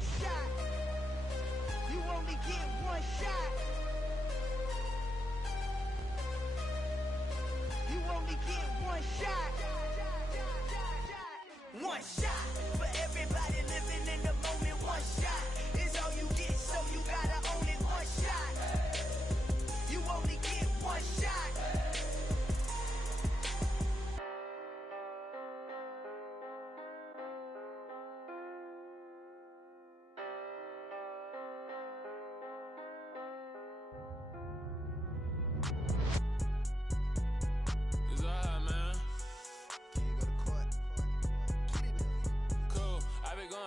one shot. You only get one shot. You only get one shot. One shot for everybody living in the moment. One shot is all you get, so you gotta own it. One shot. You only get one shot.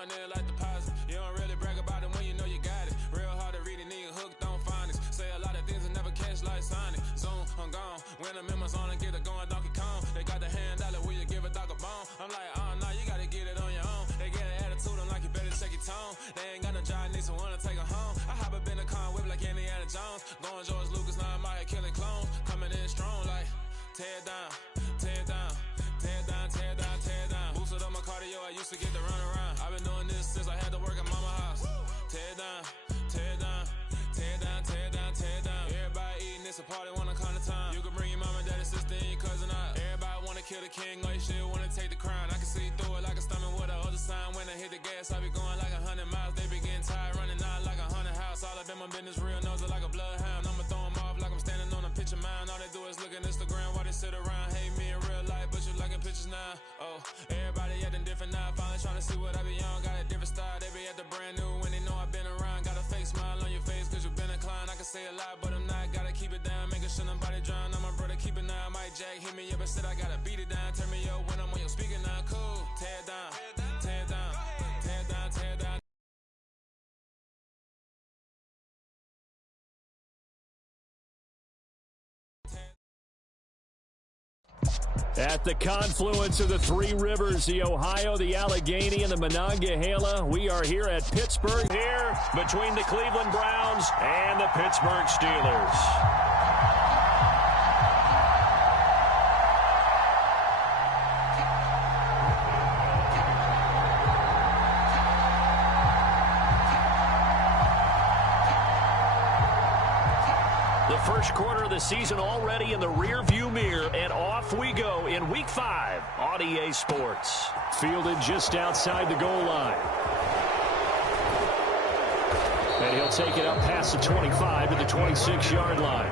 There like deposit. You don't really brag about it when you know you got it. Real hard to read it, nigga hooked on phonics. Say a lot of things and never catch like Sonic. Zone, I'm gone. When I'm in my zone and get it going Donkey Kong. They got the hand dollar, will you give a dog a bone? I'm like, oh no, you gotta get it on your own. They get an attitude, I'm like, you better check your tone. They ain't got no job, need someone to take her home. I hop up in a car whip like Indiana Jones. Going George Lucas, now I'm out here killing clones. Coming in strong like, tear down, tear down. Tear down, tear down, tear down. Boosted up my cardio, I used to get to run around. I've been doing this since I had to work at mama house. Tear down, tear down, tear down, tear down, tear down. Everybody eating, it's a party, wanna come to time. You can bring your mama, daddy, sister, and your cousin out. Everybody wanna kill the king, or you shit wanna take the crown. I can see through it like a stomach with a other sign. When I hit the gas, I be going like 100 miles. They be getting tired, running out like 100 house. All up in my business, real nose like a bloodhound. I'ma throw them off like I'm standing on a picture mound. All they do is look at Instagram while they sit around. Hate me in real life, but you liking pictures now. Oh, everybody acting different now. Finally trying to see what I be on. Got a different style, they be at the brand new when they know I've been around. Got a fake smile on your face cause you been inclined. I can say a lot, but I'm not. Gotta keep it down, making sure nobody drown. I'm my brother, keep it now. Mike Jack hit me up and said I gotta beat it down. Turn me up when I'm on your speaker now. Cool, tear down, tear down, tear down, tear down. At the confluence of the three rivers, the Ohio, the Allegheny, and the Monongahela, we are here at Pittsburgh, here between the Cleveland Browns and the Pittsburgh Steelers. The first quarter of the season already in the rearview mirror, and off we go in Week 5 on EA Sports. Fielded just outside the goal line. And he'll take it up past the 25 to the 26-yard line.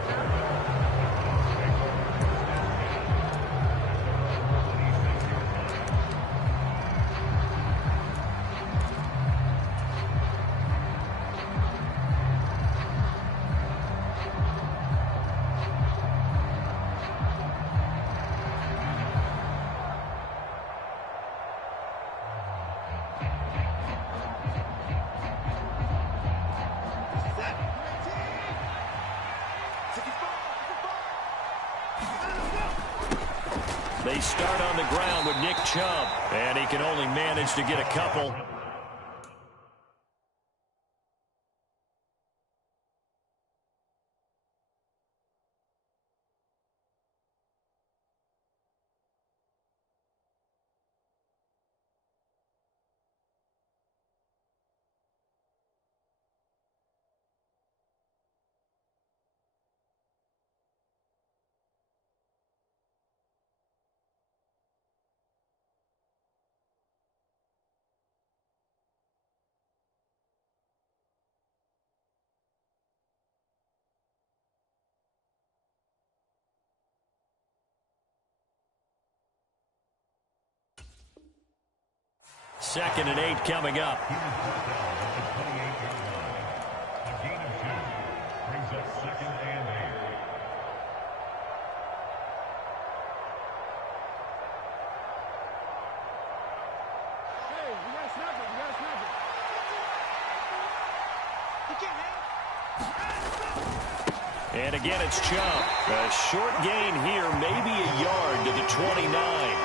They start on the ground with Nick Chubb, and he can only manage to get a couple. Second and 8 coming up. And again, it's Chubb. A short gain here, maybe a yard to the 29.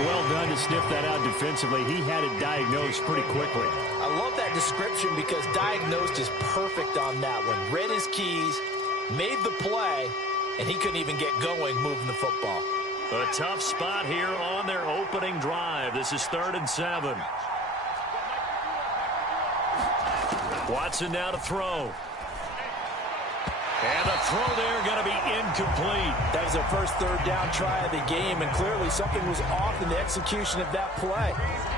Well done to sniff that out defensively. He had it diagnosed pretty quickly. I love that description because diagnosed is perfect on that one. Read his keys, made the play, and he couldn't even get going moving the football. A tough spot here on their opening drive. This is 3rd and 7. Watson now to throw. And the throw there going to be incomplete. That was their first third down try of the game, and clearly something was off in the execution of that play.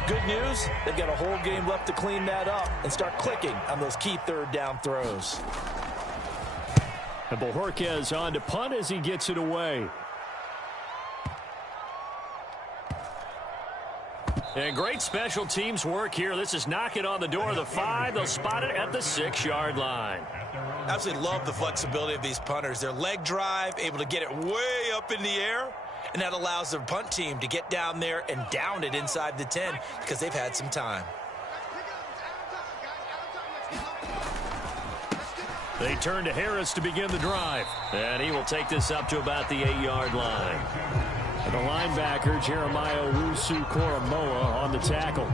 Good news, they've got a whole game left to clean that up and start clicking on those key third down throws. And Bojorquez on to punt as he gets it away. And great special teams work here. This is knocking on the door of the 5. They'll spot it at the 6-yard line. Absolutely love the flexibility of these punters. Their leg drive, able to get it way up in the air, and that allows their punt team to get down there and down it inside the 10 because they've had some time. They turn to Harris to begin the drive. And he will take this up to about the 8-yard line. And the linebacker, Jeremiah Owusu-Koramoah, on the tackle.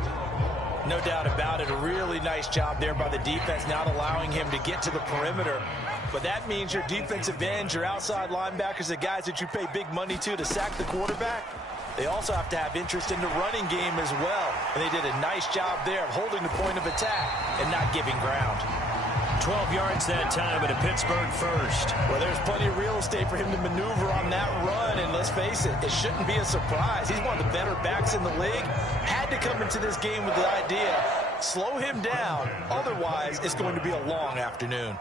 No doubt about it. A really nice job there by the defense, not allowing him to get to the perimeter. But that means your defensive ends, your outside linebackers, the guys that you pay big money to sack the quarterback, they also have to have interest in the running game as well. And they did a nice job there of holding the point of attack and not giving ground. 12 yards that time at a Pittsburgh first. Well, there's plenty of real estate for him to maneuver on that run, and let's face it, it shouldn't be a surprise. He's one of the better backs in the league. Had to come into this game with the idea, slow him down, otherwise it's going to be a long afternoon.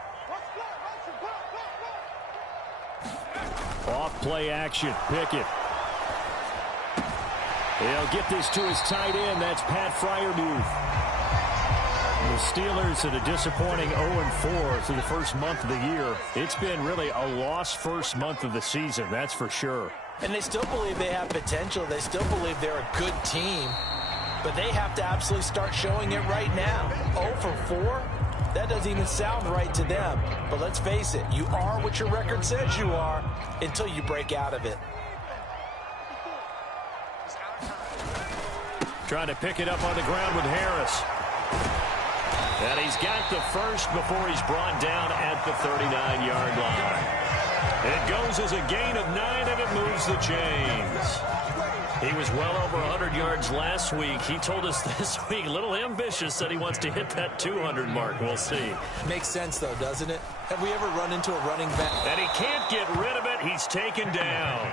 Off play action, Pickett. He'll get this to his tight end, that's Pat Freiermuth. The Steelers at a disappointing 0-4 through the first month of the year. It's been really a lost first month of the season, that's for sure. And they still believe they have potential. They still believe they're a good team. But they have to absolutely start showing it right now. 0-4? That doesn't even sound right to them. But let's face it, you are what your record says you are until you break out of it. Trying to pick it up on the ground with Harris. And he's got the first before he's brought down at the 39-yard line. It goes as a gain of 9, and it moves the chains. He was well over 100 yards last week. He told us this week, a little ambitious, that he wants to hit that 200 mark. We'll see. Makes sense, though, doesn't it? Have we ever run into a running back? And he can't get rid of it. He's taken down.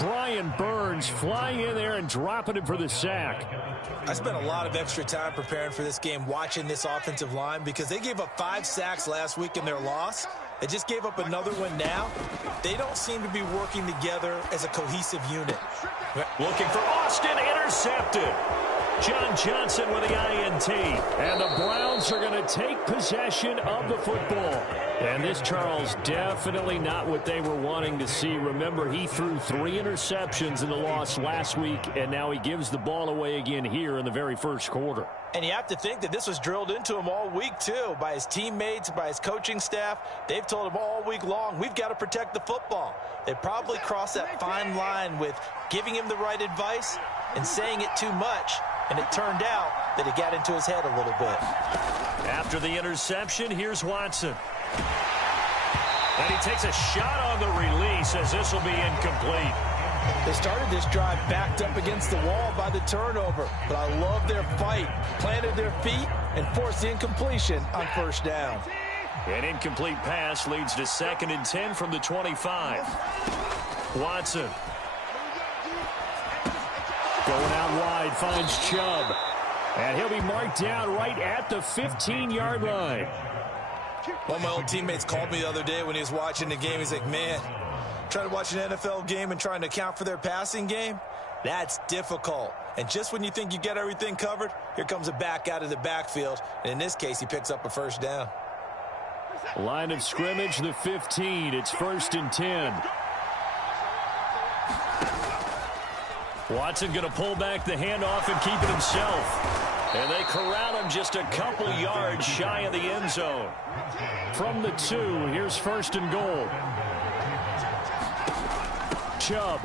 Brian Burns flying in there and dropping him for the sack. I spent a lot of extra time preparing for this game, watching this offensive line, because they gave up 5 sacks last week in their loss. They just gave up another one now. They don't seem to be working together as a cohesive unit. Looking for Austin, intercepted. John Johnson with the INT. And the Browns are going to take possession of the football. And this, Charles, definitely not what they were wanting to see. Remember, he threw 3 interceptions in the loss last week, and now he gives the ball away again here in the very first quarter. And you have to think that this was drilled into him all week, too, by his teammates, by his coaching staff. They've told him all week long, we've got to protect the football. They probably crossed that fine line with giving him the right advice and saying it too much. And it turned out that it got into his head a little bit. After the interception, here's Watson. And he takes a shot on the release as this will be incomplete. They started this drive backed up against the wall by the turnover. But I love their fight. Planted their feet and forced the incompletion on first down. An incomplete pass leads to 2nd and 10 from the 25. Watson. Going out wide, finds Chubb. And he'll be marked down right at the 15-yard line. One of my old teammates called me the other day when he was watching the game. He's like, man, trying to watch an NFL game and trying to account for their passing game, that's difficult. And just when you think you get everything covered, here comes a back out of the backfield. And in this case, he picks up a first down. Line of scrimmage, the 15. It's 1st and 10. Watson going to pull back the handoff and keep it himself. And they corral him just a couple yards shy of the end zone. From the 2, here's 1st and goal. Chubb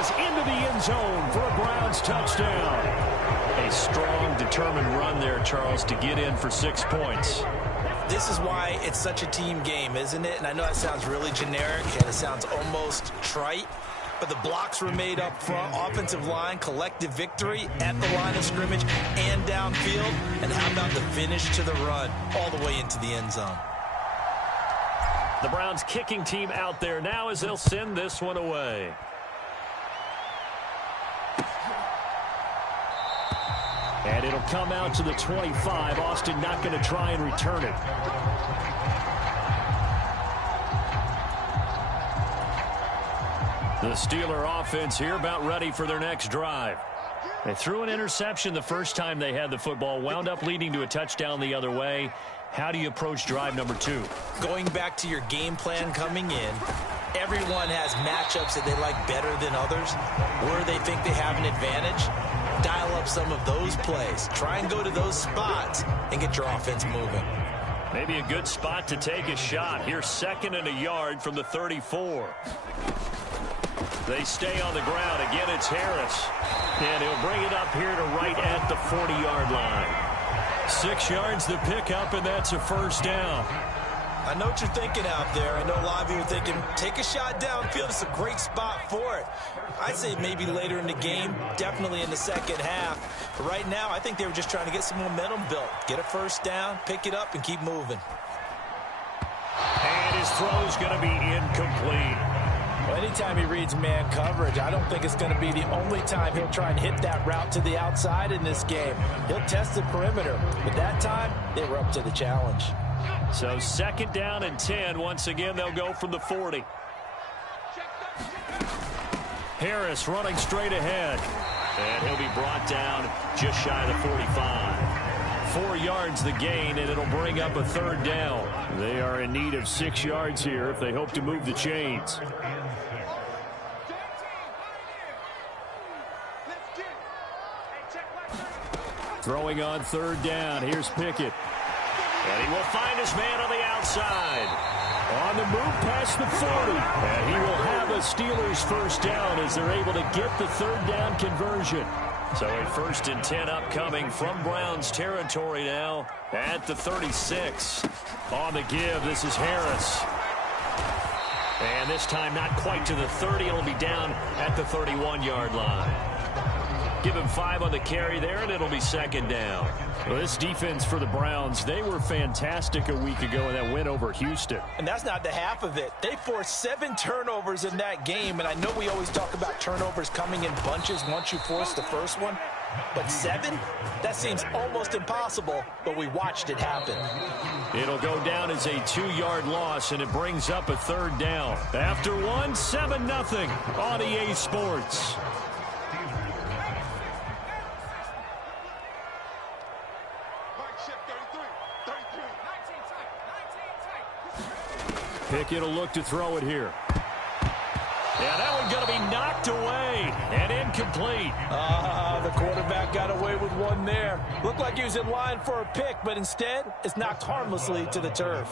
is into the end zone for a Browns touchdown. A strong, determined run there, Charles, to get in for 6 points. This is why it's such a team game, isn't it? And I know that sounds really generic and it sounds almost trite. but the blocks were made up front. Offensive line, collective victory at the line of scrimmage and downfield. And how about the finish to the run all the way into the end zone? The Browns kicking team out there now as they'll send this one away. And it'll come out to the 25. Austin not going to try and return it. The Steeler offense here about ready for their next drive. They threw an interception the first time they had the football, wound up leading to a touchdown the other way. How do you approach drive number 2? Going back to your game plan coming in, everyone has matchups that they like better than others, where they think they have an advantage. Dial up some of those plays. Try and go to those spots and get your offense moving. Maybe a good spot to take a shot. Here's 2nd and a yard from the 34. They stay on the ground. Again, it's Harris. And he'll bring it up here to right at the 40-yard line. 6 yards the pickup, and that's a first down. I know what you're thinking out there. I know a lot of you are thinking, take a shot downfield. It's a great spot for it. I'd say maybe later in the game, definitely in the second half. But right now, I think they were just trying to get some momentum built. Get a first down, pick it up, and keep moving. And his throw's going to be incomplete. Well, anytime he reads man coverage, I don't think it's going to be the only time he'll try and hit that route to the outside in this game. He'll test the perimeter. But that time, they were up to the challenge. So 2nd down and 10. Once again, they'll go from the 40. Harris running straight ahead. And he'll be brought down just shy of the 45. 4 yards the gain, and it'll bring up a 3rd down. They are in need of 6 yards here if they hope to move the chains. Throwing on 3rd down. Here's Pickett. And he will find his man on the outside. On the move past the 40. And he will have a Steelers first down as they're able to get the 3rd down conversion. So a 1st and 10 upcoming from Browns territory now at the 36. On the give, this is Harris. And this time not quite to the 30. It'll be down at the 31-yard line. Give him 5 on the carry there, and it'll be 2nd down. Well, this defense for the Browns, they were fantastic a week ago in that win over Houston. And that's not the half of it. They forced 7 turnovers in that game, and I know we always talk about turnovers coming in bunches once you force the first one. But 7? That seems almost impossible, but we watched it happen. It'll go down as a 2-yard loss, and it brings up a 3rd down. After 1, 7-0 on EA Sports. Pickett will look to throw it here. Yeah, that one's going to be knocked away and incomplete. The quarterback got away with one there. Looked like he was in line for a pick, but instead, it's knocked harmlessly to the turf.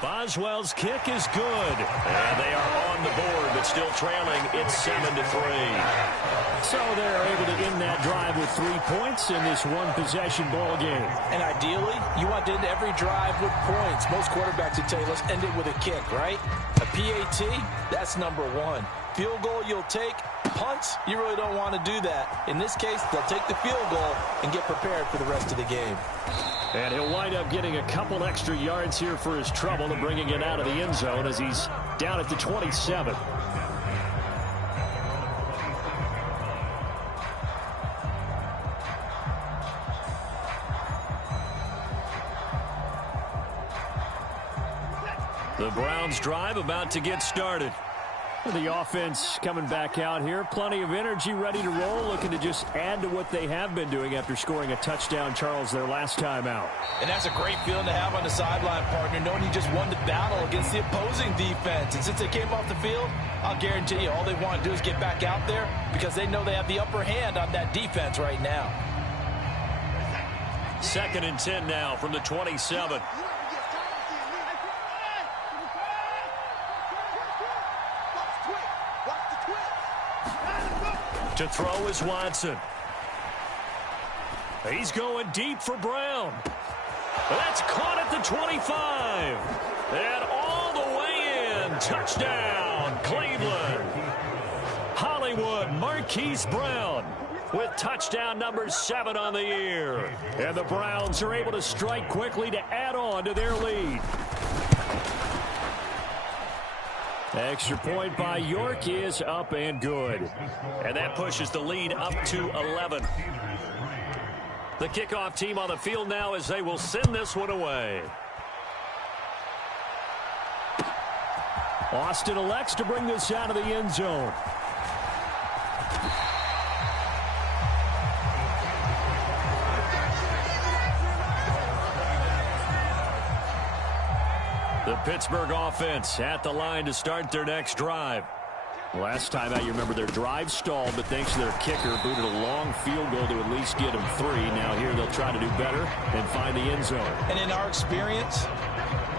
Boswell's kick is good. And they are on the board, but still trailing. It's 7-3. So they're able to end that drive with 3 points in this one-possession ball game. And ideally, you want to end every drive with points. Most quarterbacks would tell you, let's end it with a kick, right? A PAT, that's number 1. Field goal you'll take. Punts, you really don't want to do that. In this case, they'll take the field goal and get prepared for the rest of the game. And he'll wind up getting a couple extra yards here for his trouble and bringing it out of the end zone as he's down at the 27. The Browns drive about to get started. The offense coming back out here. Plenty of energy, ready to roll, looking to just add to what they have been doing after scoring a touchdown, Charles, their last time out. And that's a great feeling to have on the sideline, partner, knowing you just won the battle against the opposing defense. And since they came off the field, I'll guarantee you all they want to do is get back out there because they know they have the upper hand on that defense right now. 2nd and 10 now from the 27. To throw is Watson. He's going deep for Brown. That's caught at the 25. And And touchdown, Cleveland. Hollywood Marquise Brown with touchdown number 7 on the year. And the Browns are able to strike quickly to add on to their lead. Extra point by York is up and good. And that pushes the lead up to 11. The kickoff team on the field now as they will send this one away. Austin elects to bring this out of the end zone. The Pittsburgh offense at the line to start their next drive. Last time out, you remember their drive stalled, but thanks to their kicker, booted a long field goal to at least get them 3. Now here they'll try to do better and find the end zone. And in our experience,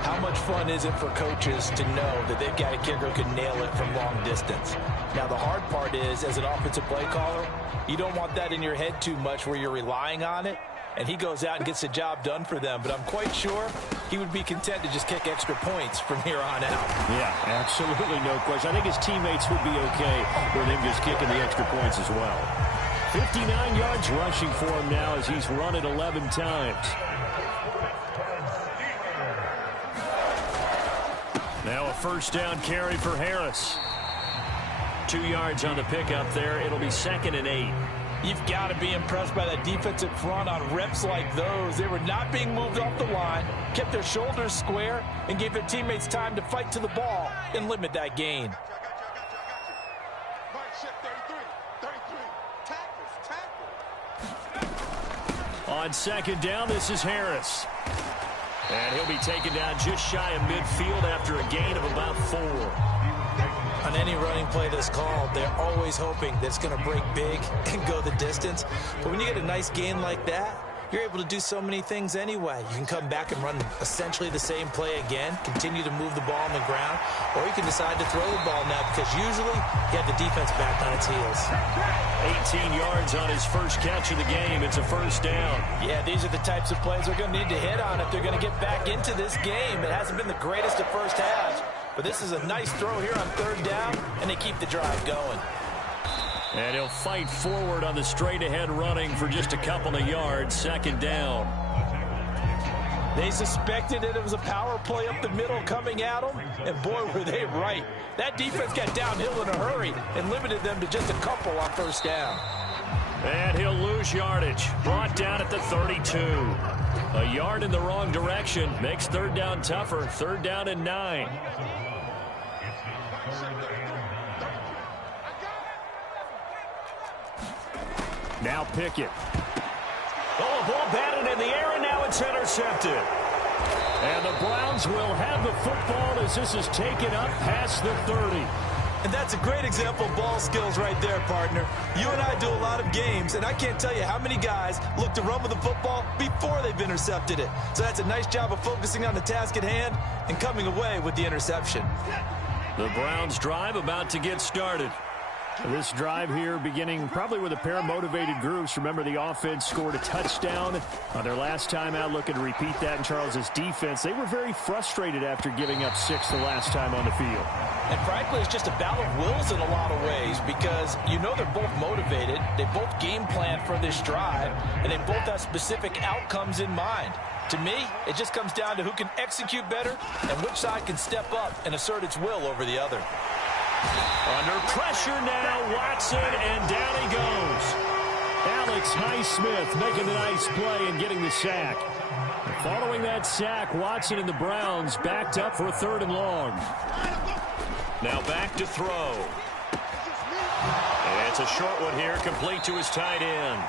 how much fun is it for coaches to know that they've got a kicker who can nail it from long distance? Now, the hard part is, as an offensive play caller, you don't want that in your head too much where you're relying on it. And he goes out and gets the job done for them. But I'm quite sure he would be content to just kick extra points from here on out. Yeah, absolutely no question. I think his teammates would be okay with him just kicking the extra points as well. 59 yards rushing for him now as he's run it 11 times. Now a first down carry for Harris. 2 yards on the pickup there. It'll be 2nd and 8. You've got to be impressed by that defensive front on reps like those. They were not being moved off the line, kept their shoulders square, and gave their teammates time to fight to the ball and limit that gain. On 2nd down, this is Harris. And he'll be taken down just shy of midfield after a gain of about 4. On any running play that's called, they're always hoping that it's going to break big and go the distance. But when you get a nice gain like that, you're able to do so many things anyway. You can come back and run essentially the same play again, continue to move the ball on the ground, or you can decide to throw the ball now because usually you have the defense back on its heels. 18 yards on his first catch of the game. It's a first down. Yeah, these are the types of plays they're going to need to hit on if they're going to get back into this game. It hasn't been the greatest of first halves. But this is a nice throw here on 3rd down, and they keep the drive going. And he'll fight forward on the straight-ahead running for just a couple of yards. 2nd down. They suspected that it was a power play up the middle coming at them, and boy, were they right. That defense got downhill in a hurry and limited them to just a couple on 1st down. And he'll lose yardage. Brought down at the 32. A yard in the wrong direction makes 3rd down tougher. 3rd down and 9. Now Pickett. Oh, a ball batted in the air, and now it's intercepted. And the Browns will have the football as this is taken up past the 30. And that's a great example of ball skills right there, partner. You and I do a lot of games, and I can't tell you how many guys look to run with the football before they've intercepted it. So that's a nice job of focusing on the task at hand and coming away with the interception. The Browns drive about to get started. This drive here beginning probably with a pair of motivated groups. Remember, the offense scored a touchdown on their last time out. Looking to repeat that in Charles's defense. They were very frustrated after giving up 6 the last time on the field. And frankly, it's just a battle of wills in a lot of ways because you know they're both motivated. They both game plan for this drive, and they both have specific outcomes in mind. To me, it just comes down to who can execute better and which side can step up and assert its will over the other. Under pressure now, Watson, and down he goes. Alex Highsmith making the nice play and getting the sack. And following that sack, Watson and the Browns backed up for a 3rd and long. Now back to throw. And it's a short one here, complete to his tight end.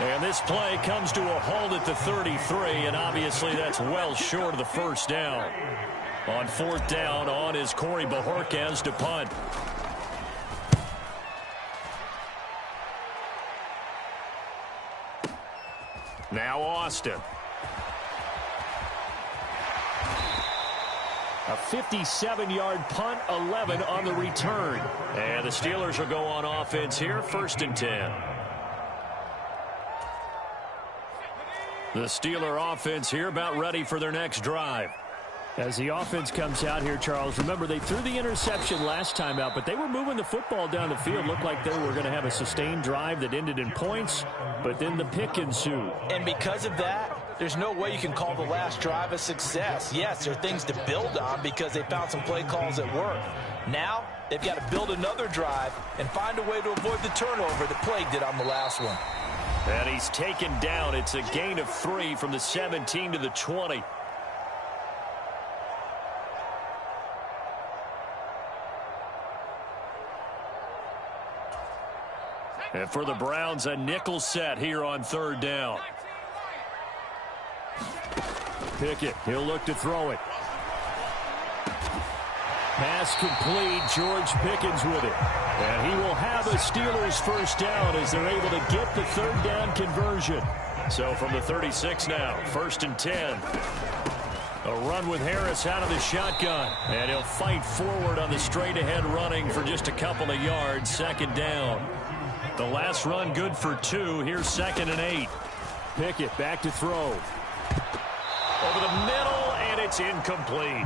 And this play comes to a halt at the 33, and obviously that's well short of the 1st down. On 4th down, on is Corey Bajorquez to punt. Now Austin. A 57-yard punt, 11 on the return. And the Steelers will go on offense here, 1st and 10. The Steeler offense here about ready for their next drive. As the offense comes out here, Charles, remember they threw the interception last time out, but they were moving the football down the field. Looked like they were going to have a sustained drive that ended in points, but then the pick ensued. And because of that, there's no way you can call the last drive a success. Yes, there are things to build on because they found some play calls that work. Now, they've got to build another drive and find a way to avoid the turnover that plagued it on the last one. And he's taken down. It's a gain of 3 from the 17 to the 20. And for the Browns, a nickel set here on 3rd down. Pickett, he'll look to throw it. Pass complete, George Pickens with it. And he will have a Steelers first down as they're able to get the 3rd down conversion. So from the 36 now, 1st and 10. A run with Harris out of the shotgun. And he'll fight forward on the straight-ahead running for just a couple of yards, 2nd down. The last run good for 2. Here's 2nd and 8. Pickett back to throw. Over the middle, and it's incomplete.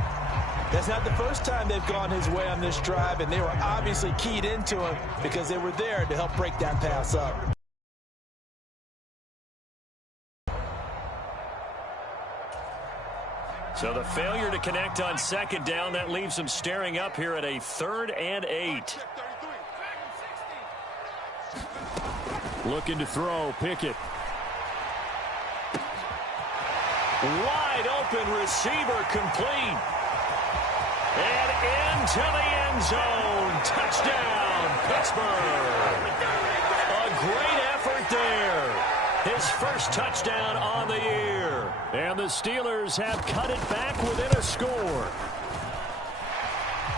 That's not the first time they've gone his way on this drive, and they were obviously keyed into him because they were there to help break that pass up. So the failure to connect on 2nd down, that leaves them staring up here at a 3rd and 8. Looking to throw, Pickett. Wide open receiver complete. And into the end zone. Touchdown, Pittsburgh. A great effort there. His first touchdown on the year. And the Steelers have cut it back within a score.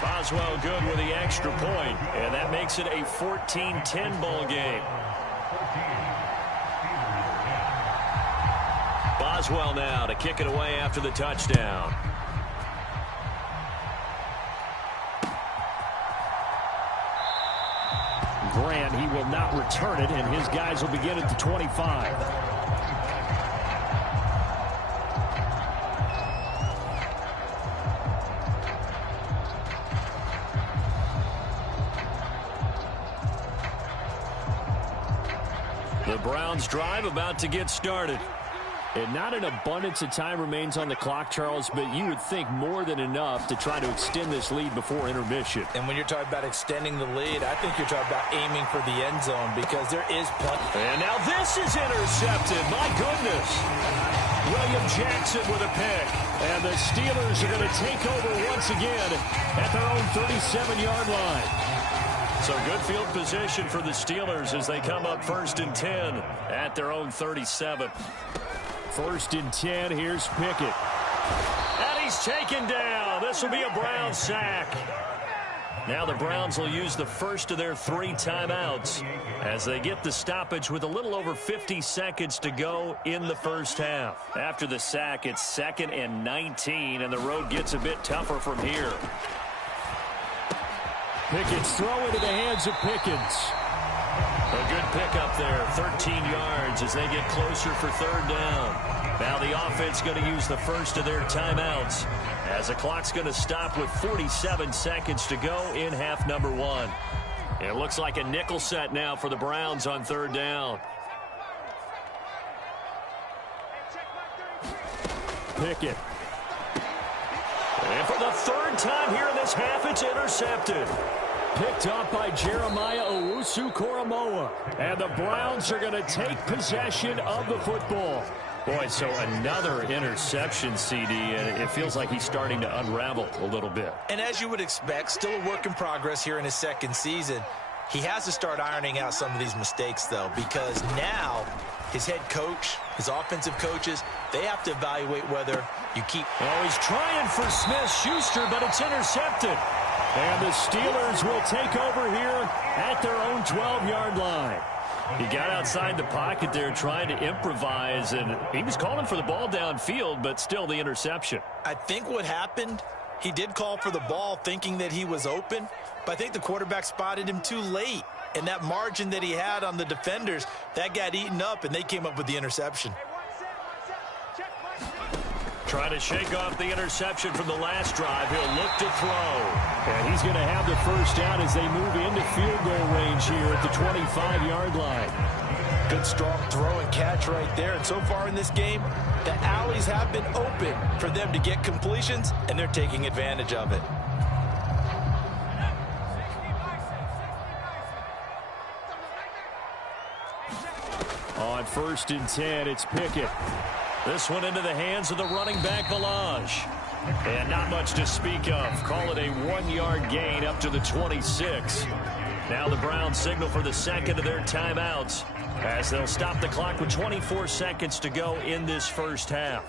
Boswell good with the extra point, and that makes it a 14-10 ball game. Boswell now to kick it away after the touchdown. Grant, he will not return it, and his guys will begin at the 25. The Browns drive about to get started. And not an abundance of time remains on the clock, Charles, but you would think more than enough to try to extend this lead before intermission. And when you're talking about extending the lead, I think you're talking about aiming for the end zone because there is plenty. And now this is intercepted. My goodness. William Jackson with a pick. And the Steelers are going to take over once again at their own 37-yard line. So good field position for the Steelers as they come up 1st and 10 at their own 37. 1st and 10, here's Pickett. And he's taken down. This will be a Brown sack. Now the Browns will use the first of their 3 timeouts as they get the stoppage with a little over 50 seconds to go in the first half. After the sack, it's 2nd and 19, and the road gets a bit tougher from here. Pickett's throw into the hands of Pickens. A good pickup there, 13 yards as they get closer for 3rd down. Now the offense going to use the first of their timeouts as the clock's going to stop with 47 seconds to go in half number 1. It looks like a nickel set now for the Browns on 3rd down. Pickett. And for the 3rd time here in this half, it's intercepted. Picked up by Jeremiah Owusu-Koramoah. And the Browns are going to take possession of the football. Boy, so another interception, CD, and it feels like he's starting to unravel a little bit. And as you would expect, still a work in progress here in his 2nd season. He has to start ironing out some of these mistakes, though, because now his head coach, his offensive coaches, they have to evaluate whether you keep. Oh, he's trying for Smith-Schuster, but it's intercepted. And the Steelers will take over here at their own 12-yard line. He got outside the pocket there trying to improvise, and he was calling for the ball downfield, but still the interception. I think what happened, he did call for the ball thinking that he was open, but I think the quarterback spotted him too late. And that margin that he had on the defenders, that got eaten up, and they came up with the interception. Trying to shake off the interception from the last drive. He'll look to throw. And he's going to have the first down as they move into field goal range here at the 25-yard line. Good strong throw and catch right there. And so far in this game, the alleys have been open for them to get completions, and they're taking advantage of it. On 1st and 10, it's Pickett. This one into the hands of the running back, Valage. And not much to speak of. Call it a 1-yard gain up to the 26. Now the Browns signal for the second of their timeouts as they'll stop the clock with 24 seconds to go in this first half.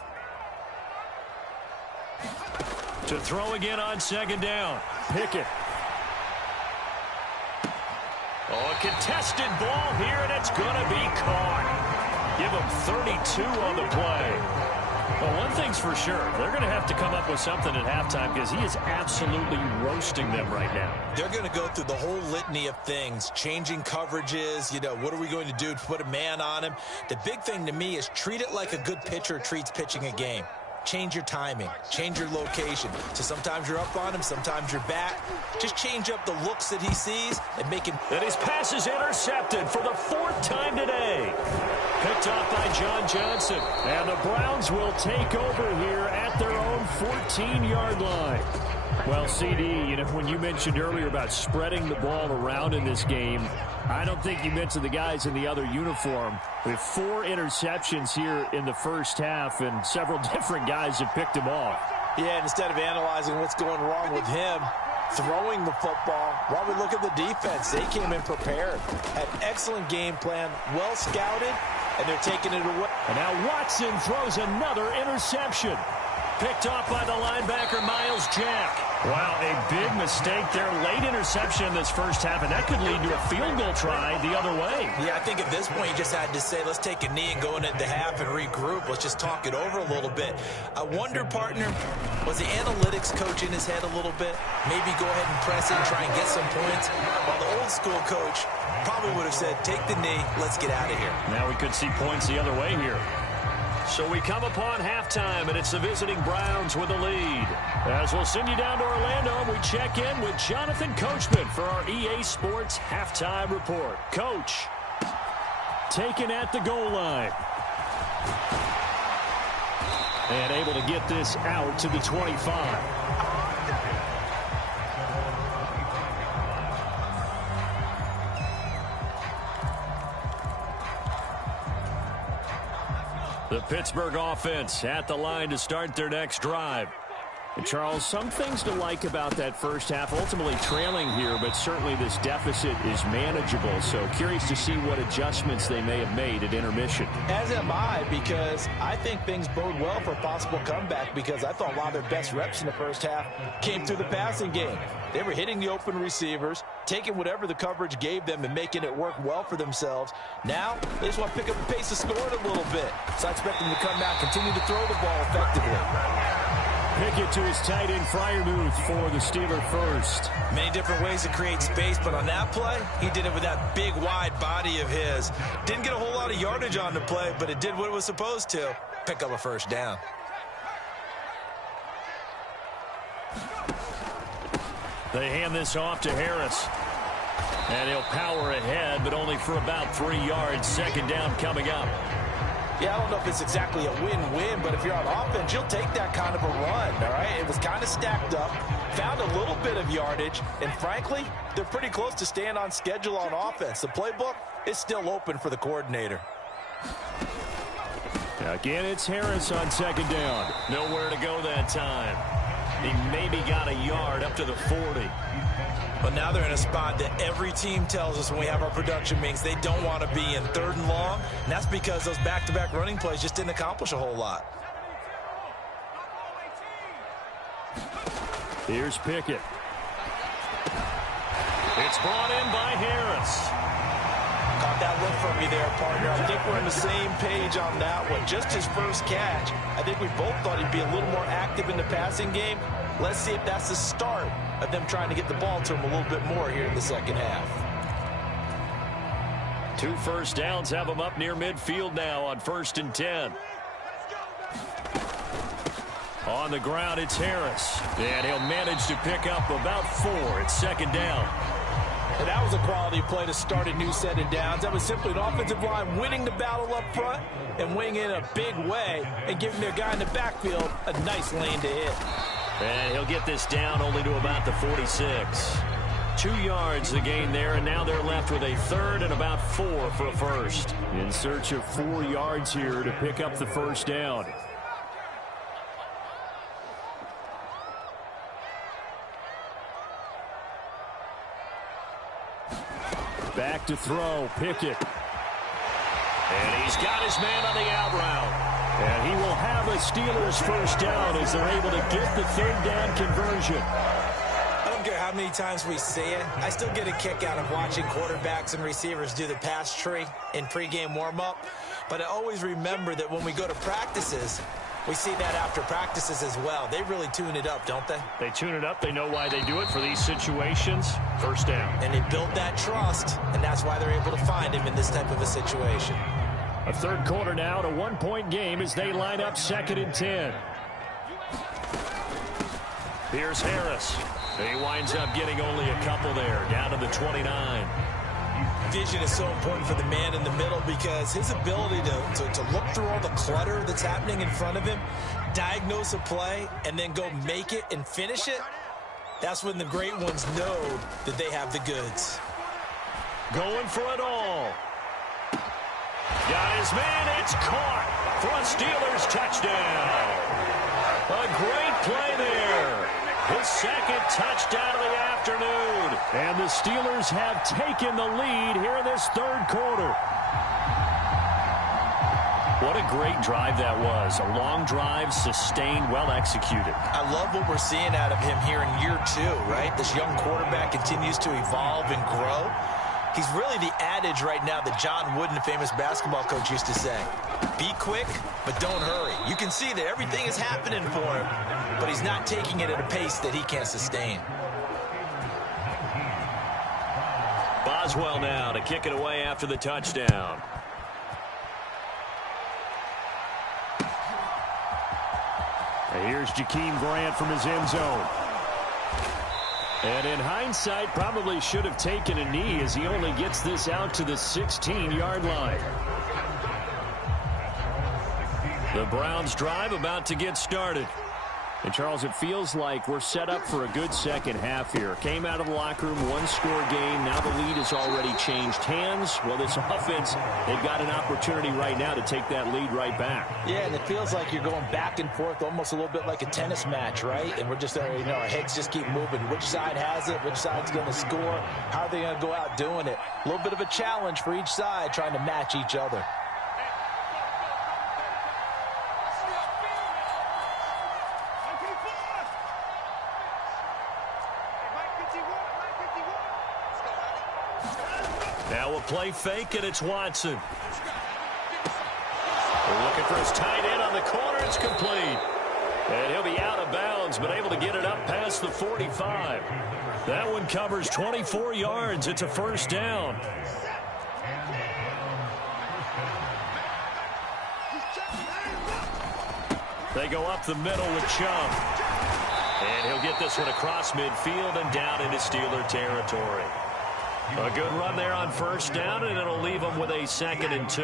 To throw again on 2nd down, Pickett. Oh, a contested ball here, and it's going to be caught. Give him 32 on the play. Well, one thing's for sure. They're going to have to come up with something at halftime because he is absolutely roasting them right now. They're going to go through the whole litany of things, changing coverages. You know, what are we going to do to put a man on him? The big thing to me is treat it like a good pitcher treats pitching a game. Change your timing, change your location. So sometimes you're up on him, sometimes you're back. Just change up the looks that he sees and make him. And his pass is intercepted for the 4th time today. Picked off by John Johnson. And the Browns will take over here at their own 14-yard line. Well, CD, you know, when you mentioned earlier about spreading the ball around in this game, I don't think you mentioned the guys in the other uniform. We have 4 interceptions here in the first half, and several different guys have picked him off. Yeah, and instead of analyzing what's going wrong with him, throwing the football, while we look at the defense, they came in prepared. Had excellent game plan, well scouted, and they're taking it away. And now Watson throws another interception. Picked off by the linebacker, Miles Jack. Wow, a big mistake there. Late interception in this first half, and that could lead to a field goal try the other way. Yeah, I think at this point you just had to say, let's take a knee and go into the half and regroup. Let's just talk it over a little bit. I wonder, partner, was the analytics coach in his head a little bit? Maybe go ahead and press it and try and get some points. While the old school coach probably would have said, take the knee, let's get out of here. Now we could see points the other way here. So we come upon halftime, and it's the visiting Browns with the lead. As we'll send you down to Orlando, and we check in with Jonathan Coachman for our EA Sports Halftime Report. Coach, taken at the goal line. And able to get this out to the 25. The Pittsburgh offense at the line to start their next drive. And Charles, some things to like about that first half. Ultimately trailing here, but certainly this deficit is manageable. So curious to see what adjustments they may have made at intermission. As am I, because I think things bode well for a possible comeback, because I thought a lot of their best reps in the first half came through the passing game. They were hitting the open receivers, taking whatever the coverage gave them and making it work well for themselves. Now, they just want to pick up the pace of scoring a little bit. So I expect them to come back, continue to throw the ball effectively. Pickett to his tight end, Freiermuth for the Steeler first. Many different ways to create space, but on that play, he did it with that big, wide body of his. Didn't get a whole lot of yardage on the play, but it did what it was supposed to. Pick up a first down. They hand this off to Harris. And he'll power ahead, but only for about 3 yards. 2nd down coming up. Yeah, I don't know if it's exactly a win-win, but if you're on offense, you'll take that kind of a run, all right? It was kind of stacked up, found a little bit of yardage, and frankly, they're pretty close to staying on schedule on offense. The playbook is still open for the coordinator. Again, it's Harris on 2nd down. Nowhere to go that time. He maybe got a yard up to the 40. But now they're in a spot that every team tells us when we have our production meetings they don't want to be in, 3rd and long. And that's because those back-to-back running plays just didn't accomplish a whole lot. Here's Pickett. It's brought in by Harris. Caught that look from me there, partner. I think we're on the same page on that one. Just his first catch. I think we both thought he'd be a little more active in the passing game. Let's see if that's the start of them trying to get the ball to him a little bit more here in the second half. 2 first downs have them up near midfield now on 1st and 10. On the ground, it's Harris. And he'll manage to pick up about 4. It's second down. And that was a quality play to start a new set of downs. That was simply an offensive line winning the battle up front and winning in a big way and giving their guy in the backfield a nice lane to hit. And he'll get this down only to about the 46. 2 yards the gain there, and now they're left with a third and about 4 for a first. In search of 4 yards here to pick up the first down. Back to throw, Pickett. And he's got his man on the out route. And he will have a Steelers first down as they're able to get the third down conversion. I don't care how many times we see it. I still get a kick out of watching quarterbacks and receivers do the pass tree in pregame warm-up. But I always remember that when we go to practices, we see that after practices as well. They really tune it up, don't they? They tune it up. They know why they do it for these situations. First down. And they build that trust, and that's why they're able to find him in this type of a situation. A third quarter now, a 1-point game as they line up 2nd and 10. Here's Harris. He winds up getting only a couple there, down to the 29. Vision is so important for the man in the middle because his ability to look through all the clutter that's happening in front of him, diagnose a play, and then go make it and finish it, that's when the great ones know that they have the goods. Going for it all. Got his man, it's caught for a Steelers touchdown. A great play there. His second touchdown of the afternoon. And the Steelers have taken the lead here in this third quarter. What a great drive that was. A long drive, sustained, well executed. I love what we're seeing out of him here in year 2, right? This young quarterback continues to evolve and grow. He's really the adage right now that John Wooden, the famous basketball coach, used to say. Be quick, but don't hurry. You can see that everything is happening for him, but he's not taking it at a pace that he can't sustain. Boswell now to kick it away after the touchdown. And here's Jakeem Grant from his end zone. And in hindsight, probably should have taken a knee as he only gets this out to the 16-yard line. The Browns drive about to get started. And, Charles, it feels like we're set up for a good second half here. Came out of the locker room, 1-score game. Now the lead has already changed hands. Well, this offense, they've got an opportunity right now to take that lead right back. Yeah, and it feels like you're going back and forth almost a little bit like a tennis match, right? And we're just, our heads just keep moving. Which side has it? Which side's going to score? How are they going to go out doing it? A little bit of a challenge for each side trying to match each other. Now a play fake, and it's Watson. They're looking for his tight end on the corner. It's complete. And he'll be out of bounds, but able to get it up past the 45. That one covers 24 yards. It's a first down. They go up the middle with Chubb. And he'll get this one across midfield and down into Steeler territory. A good run there on first down, and it'll leave them with a 2nd and 2.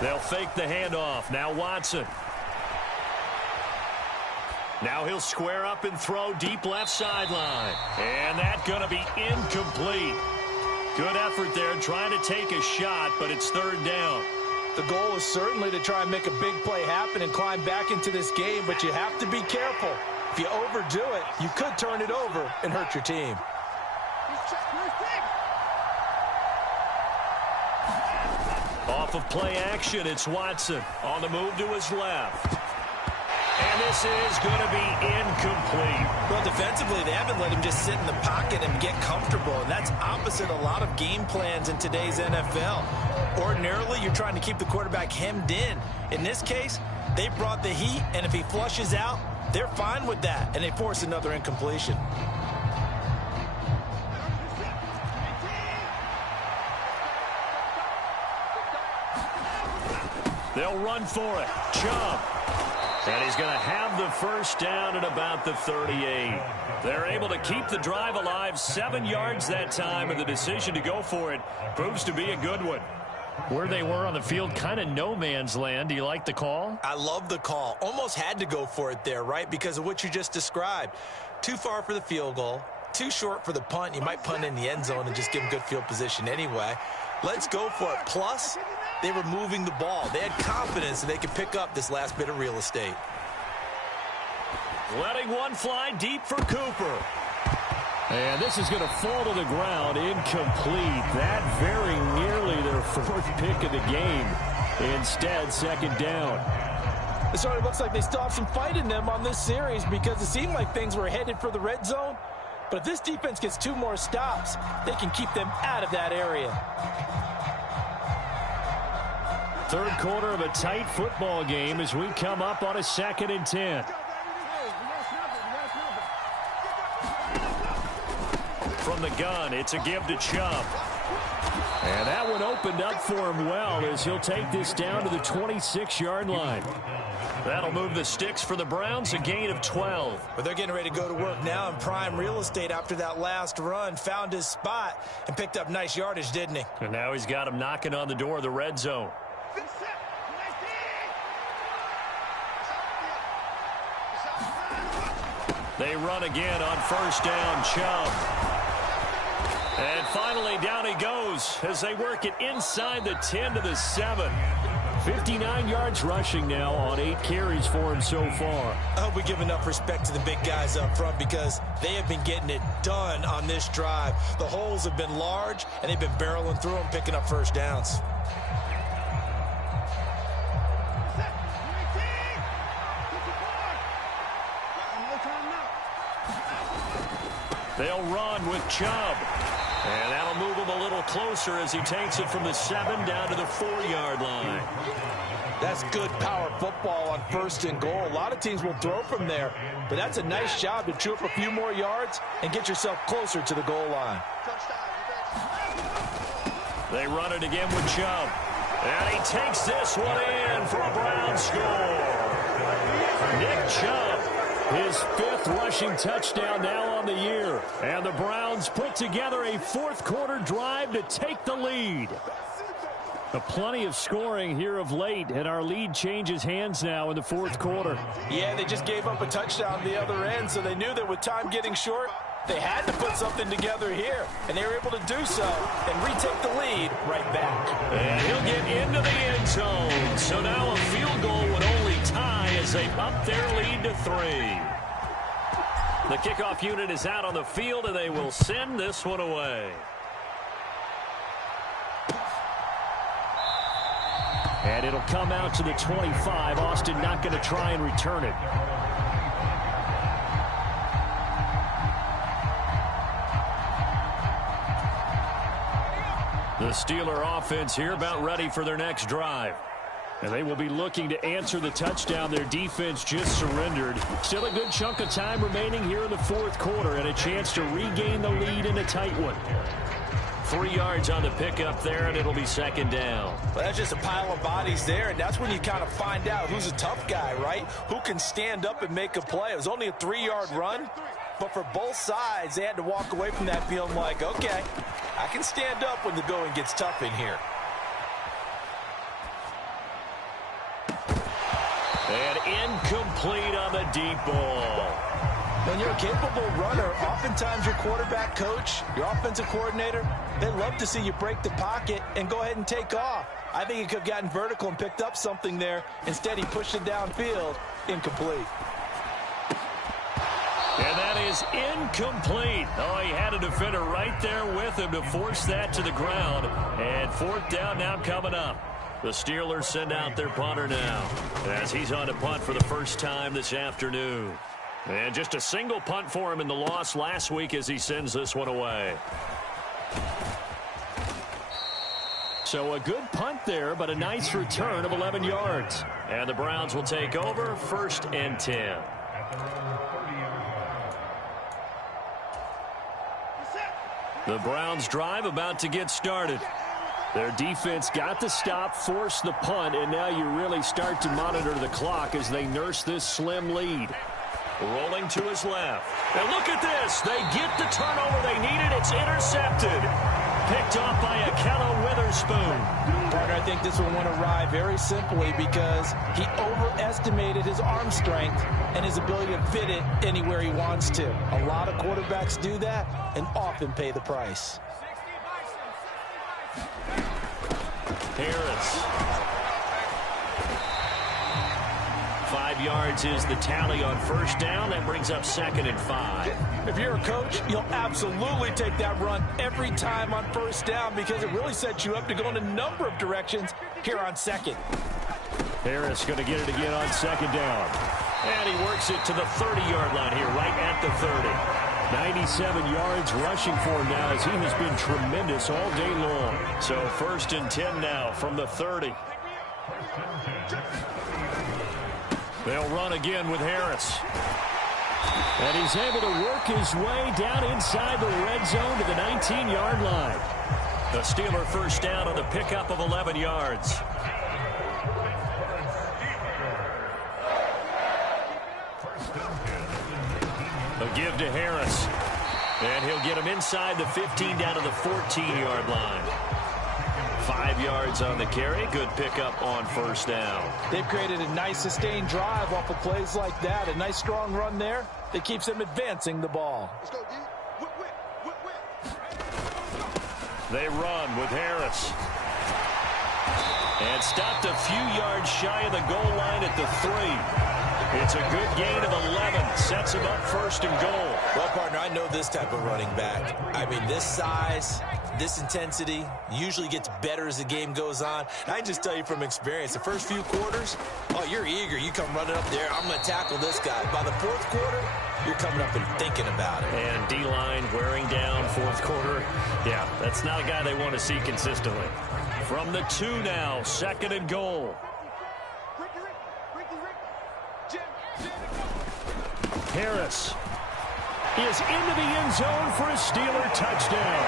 They'll fake the handoff. Now Watson. Now he'll square up and throw deep left sideline. And that's going to be incomplete. Good effort there trying to take a shot, but it's third down. The goal is certainly to try and make a big play happen and climb back into this game, but you have to be careful. If you overdo it, you could turn it over and hurt your team. Off of play action, it's Watson on the move to his left. And this is going to be incomplete. Well, defensively, they haven't let him just sit in the pocket and get comfortable. And that's opposite a lot of game plans in today's NFL. Ordinarily, you're trying to keep the quarterback hemmed in. In this case, they brought the heat, and if he flushes out, They're fine with that, and they force another incompletion. They'll run for it. Chubb. And he's going to have the first down at about the 38. They're able to keep the drive alive, 7 yards that time, and the decision to go for it proves to be a good one. Where they were on the field, kind of no man's land. Do you like the call? I love the call. Almost had to go for it there, right? Because of what you just described. Too far for the field goal, too short for the punt. You might punt in the end zone and just give them good field position anyway. Let's go for it. Plus, they were moving the ball. They had confidence that they could pick up this last bit of real estate. Letting one fly deep for Cooper. And this is going to fall to the ground, incomplete. That very nearly their 4th pick of the game. Instead, 2nd down. It sort of looks like they still have some fight in them on this series because it seemed like things were headed for the red zone. But if this defense gets 2 more stops, they can keep them out of that area. 3rd quarter of a tight football game as we come up on a 2nd and 10. From the gun, it's a give to Chubb. And that one opened up for him well as he'll take this down to the 26-yard line. That'll move the sticks for the Browns, a gain of 12. But they're getting ready to go to work now in prime real estate after that last run. Found his spot and picked up nice yardage, didn't he? And now he's got him knocking on the door of the red zone. They run again on 1st down, Chubb. And finally, down he goes as they work it inside the 10 to the 7. 59 yards rushing now on 8 carries for him so far. I hope we give enough respect to the big guys up front because they have been getting it done on this drive. The holes have been large, and they've been barreling through them, picking up 1st downs. They'll run with Chubb. And that'll move him a little closer as he takes it from the 7 down to the 4-yard line. That's good power football on 1st and goal. A lot of teams will throw from there, but that's a nice job to chew up a few more yards and get yourself closer to the goal line. They run it again with Chubb. And he takes this one in for a Brown score. Nick Chubb, his 5th rushing touchdown now on the year. And the Browns put together a 4th quarter drive to take the lead. Plenty of scoring here of late, and our lead changes hands now in the 4th quarter. Yeah, they just gave up a touchdown the other end, so they knew that with time getting short, they had to put something together here, and they were able to do so and retake the lead right back. And he'll get into the end zone. So now a field goal would only tie as they up their lead to 3. The kickoff unit is out on the field, and they will send this one away. And it'll come out to the 25. Austin not going to try and return it. The Steeler offense here about ready for their next drive. And they will be looking to answer the touchdown their defense just surrendered. Still a good chunk of time remaining here in the 4th quarter and a chance to regain the lead in a tight one. 3 yards on the pickup there, and it'll be 2nd down. Well, that's just a pile of bodies there, and that's when you kind of find out who's a tough guy, right? Who can stand up and make a play. It was only a 3-yard run, but for both sides, they had to walk away from that feeling like, okay, I can stand up when the going gets tough in here. And incomplete on the deep ball. When you're a capable runner, oftentimes your quarterback coach, your offensive coordinator, they love to see you break the pocket and go ahead and take off. I think he could have gotten vertical and picked up something there. Instead, he pushed it downfield. Incomplete. And that is incomplete. Oh, he had a defender right there with him to force that to the ground. And 4th down now coming up. The Steelers send out their punter now as he's on to punt for the first time this afternoon. And just a single punt for him in the loss last week as he sends this one away. So a good punt there, but a nice return of 11 yards. And the Browns will take over 1st and 10. The Browns drive about to get started. Their defense got the stop, forced the punt, and now you really start to monitor the clock as they nurse this slim lead. Rolling to his left. And look at this. They get the turnover they needed. It's intercepted. Picked off by Akello Witherspoon. Partner, I think this one went awry very simply because he overestimated his arm strength and his ability to fit it anywhere he wants to. A lot of quarterbacks do that and often pay the price. Harris. 5 yards is the tally on first down. That brings up 2nd and 5. If you're a coach, you'll absolutely take that run every time on first down because it really sets you up to go in a number of directions here on second. Harris going to get it again on 2nd down. And he works it to the 30-yard line here, right at the 30. 97 yards rushing for him now as he has been tremendous all day long. So 1st and 10 now from the 30. They'll run again with Harris. And he's able to work his way down inside the red zone to the 19-yard line. The Steeler first down on the pickup of 11 yards. A give to Harris. And he'll get him inside the 15 down to the 14-yard line. 5 yards on the carry. Good pickup on first down. They've created a nice sustained drive off of plays like that. A nice strong run there that keeps them advancing the ball. Let's go, D. They run with Harris. And stopped a few yards shy of the goal line at the 3. It's a good gain of 11. Sets him up 1st and goal. Well, partner, I know this type of running back. I mean, this size, this intensity usually gets better as the game goes on. And I can just tell you from experience, the first few quarters, oh, you're eager. You come running up there. I'm going to tackle this guy. By the 4th quarter, you're coming up and thinking about it. And D-line wearing down 4th quarter. Yeah, that's not a guy they want to see consistently. From the 2 now, 2nd and goal. Harris is into the end zone for a Steeler touchdown.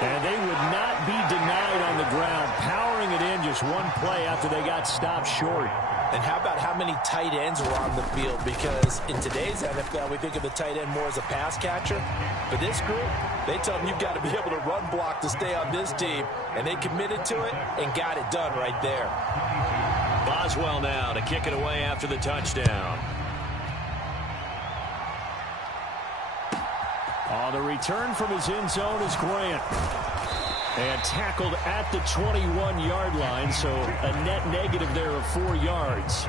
And they would not be denied on the ground, powering it in just one play after they got stopped short. And how about how many tight ends were on the field? Because in today's NFL, we think of the tight end more as a pass catcher. But this group, they tell them you've got to be able to run block to stay on this team. And they committed to it and got it done right there. Boswell now to kick it away after the touchdown. On the return from his end zone is Grant. And tackled at the 21-yard line, so a net negative there of 4 yards.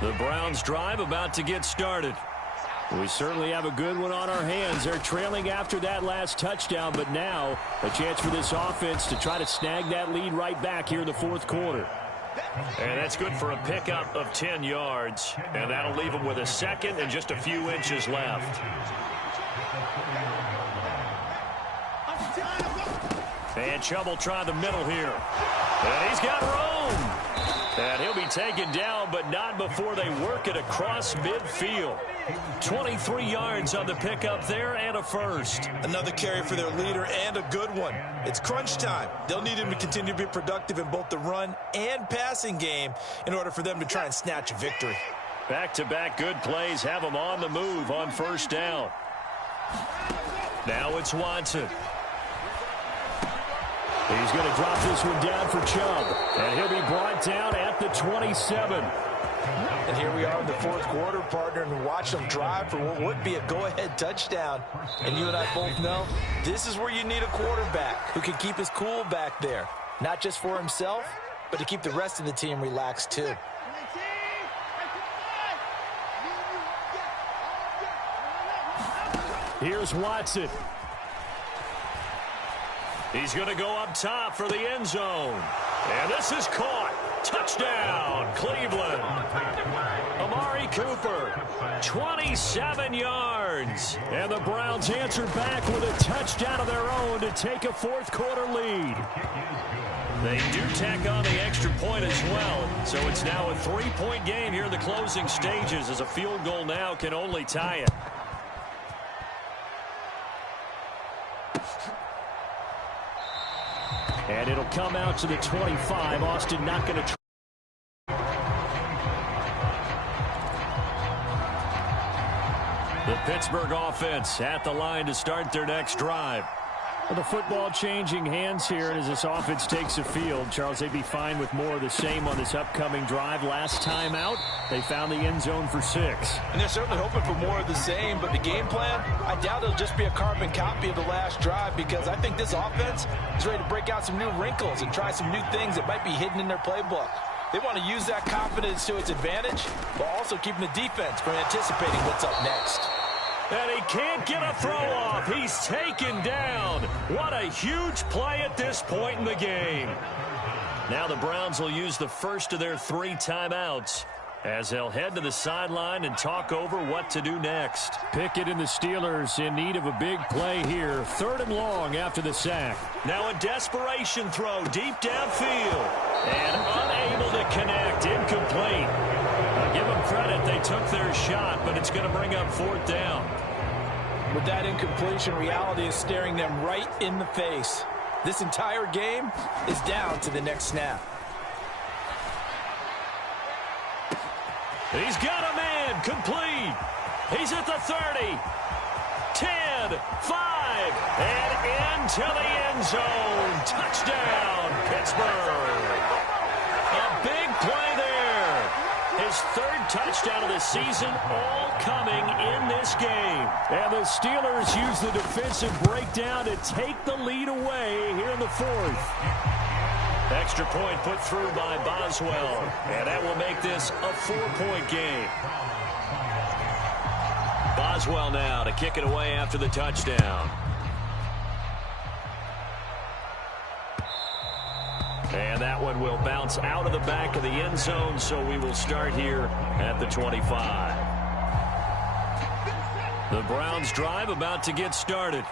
The Browns drive about to get started. We certainly have a good one on our hands. They're trailing after that last touchdown, but now a chance for this offense to try to snag that lead right back here in the 4th quarter. And that's good for a pickup of 10 yards. And that'll leave them with a 2nd and just a few inches left. And Chubb will try the middle here. And he's got room. And he'll be taken down, but not before they work it across midfield. 23 yards on the pickup there and a 1st. Another carry for their leader and a good one. It's crunch time. They'll need him to continue to be productive in both the run and passing game in order for them to try and snatch a victory. Back-to-back good plays have them on the move on first down. Now it's Watson. He's going to drop this one down for Chubb. And he'll be brought down at the 27. And here we are in the 4th quarter, partner, and watch them drive for what would be a go-ahead touchdown. And you and I both know this is where you need a quarterback who can keep his cool back there. Not just for himself, but to keep the rest of the team relaxed too. Here's Watson. He's going to go up top for the end zone. And this is caught. Touchdown, Cleveland. A Amari Cooper, 27 yards. And the Browns answer back with a touchdown of their own to take a fourth-quarter lead. They do tack on the extra point as well, so it's now a 3-point game here in the closing stages, as a field goal now can only tie it. And it'll come out to the 25. Austin not going to. The Pittsburgh offense at the line to start their next drive. Well, the football changing hands here, and as this offense takes the field, Charles, they'd be fine with more of the same on this upcoming drive. Last time out, they found the end zone for 6. And they're certainly hoping for more of the same, but the game plan, I doubt it'll just be a carbon copy of the last drive, because I think this offense is ready to break out some new wrinkles and try some new things that might be hidden in their playbook. They want to use that confidence to its advantage, while also keeping the defense from anticipating what's up next. And he can't get a throw off. He's taken down. What a huge play at this point in the game. Now the Browns will use the first of their 3 timeouts as they'll head to the sideline and talk over what to do next. Pickett and the Steelers in need of a big play here. 3rd and long after the sack. Now a desperation throw deep downfield. And unable to connect. Incomplete. I'll give them credit. They took their shot, but it's going to bring up 4th down. With that incompletion, reality is staring them right in the face. This entire game is down to the next snap. He's got a man. Complete. He's at the 30. 10, 5, and into the end zone. Touchdown, Pittsburgh. A big play there. His 3rd touchdown of the season, all coming in this game. And the Steelers use the defensive breakdown to take the lead away here in the 4th. Extra point put through by Boswell, and that will make this a 4-point game. Boswell now to kick it away after the touchdown. And that one will bounce out of the back of the end zone, so we will start here at the 25. The Browns drive about to get started.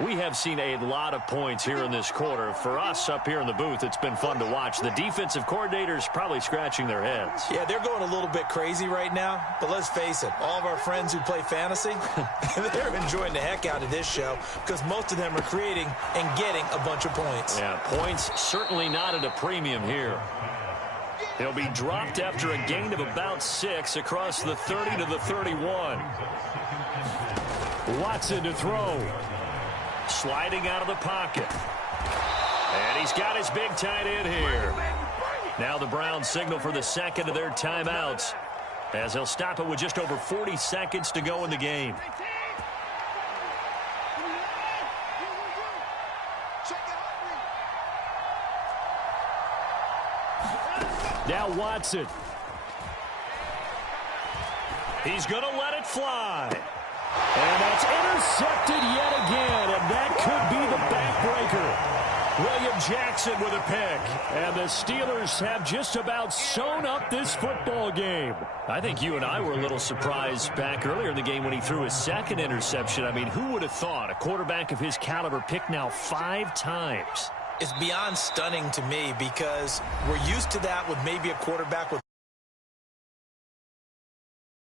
We have seen a lot of points here in this quarter. For us up here in the booth, it's been fun to watch. The defensive coordinators probably scratching their heads. Yeah, they're going a little bit crazy right now, but let's face it, all of our friends who play fantasy, they're enjoying the heck out of this show because most of them are creating and getting a bunch of points. Yeah, points certainly not at a premium here. He'll be dropped after a gain of about 6 across the 30 to the 31. Watson to throw. Sliding out of the pocket. And he's got his big tight end here. Now the Browns signal for the 2nd of their timeouts, as they'll stop it with just over 40 seconds to go in the game. Now Watson. He's going to let it fly. And that's intercepted yet again, and that could be the backbreaker. William Jackson with a pick. And the Steelers have just about sewn up this football game. I think you and I were a little surprised back earlier in the game when he threw his 2nd interception. I mean, who would have thought a quarterback of his caliber picked now 5 times? It's beyond stunning to me because we're used to that with maybe a quarterback with